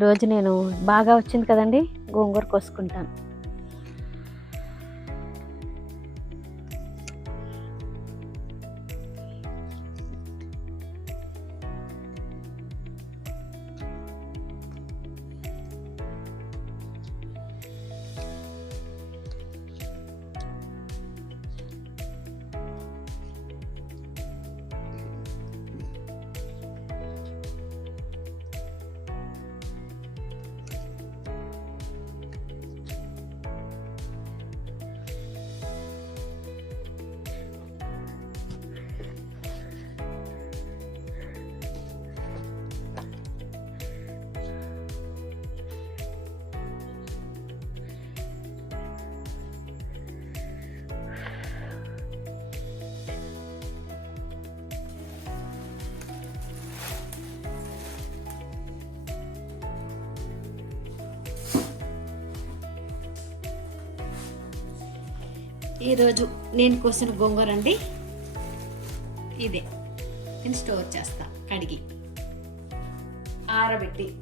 ఈరోజు నేను బాగా వచ్చింది కదండి? గోంగూర కోసుకుంటాను. ఈరోజు నేను కోసిన గోంగూర అండి. ఇదే. నేను స్టోర్ చేస్తా. కడిగి. ఆరబెట్టి.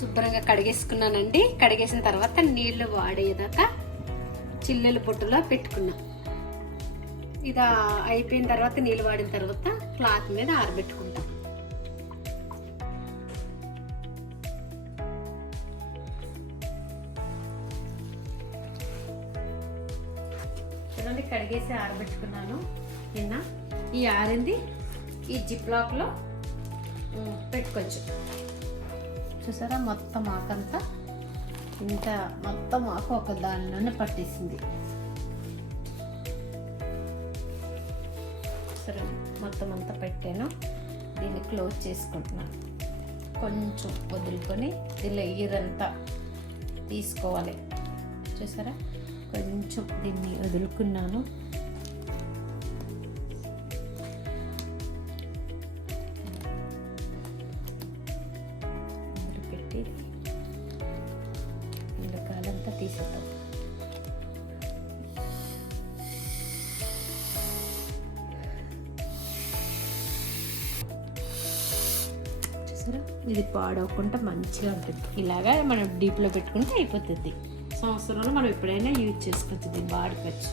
శుభ్రంగా కడిగేసుకున్నానండి. కడిగేసిన తర్వాత నీళ్ళు వాడేదాకా చిల్లెల పొట్టులో పెట్టుకున్నా. ఇది అయిపోయిన తర్వాత నీళ్ళు వాడిన తర్వాత క్లాత్ మీద ఆరబెట్టుకుంటాం. చూడండి కడిగేసి ఆరబెట్టుకున్నాను. నిన్న ఈ ఆరింది ఈ జిప్ లాక్లో పెట్టుకోవచ్చు. చూసారా? మొత్తం ఆకంతా ఇంత మొత్తం ఆకు ఒక దానిలోనే పట్టేసింది. సరే మొత్తం అంతా పెట్టాను. దీన్ని క్లోజ్ చేసుకుంటున్నాను. కొంచెం వదులుకొని దీనిలో ఈరంతా తీసుకోవాలి. చూసారా? కొంచెం దీన్ని వదులుకున్నాను. ఇందులో గాలంతా తీసేద్దాం చూసారా? ఇది పాడవకుండా మంచిగా ఉంటుంది. ఇలాగా మనం డీప్లో పెట్టుకుంటే అయిపోతుంది. సంవత్సరంలో మనం ఎప్పుడైనా యూజ్ చేసుకోవచ్చు దీన్ని వాడుకోవచ్చు.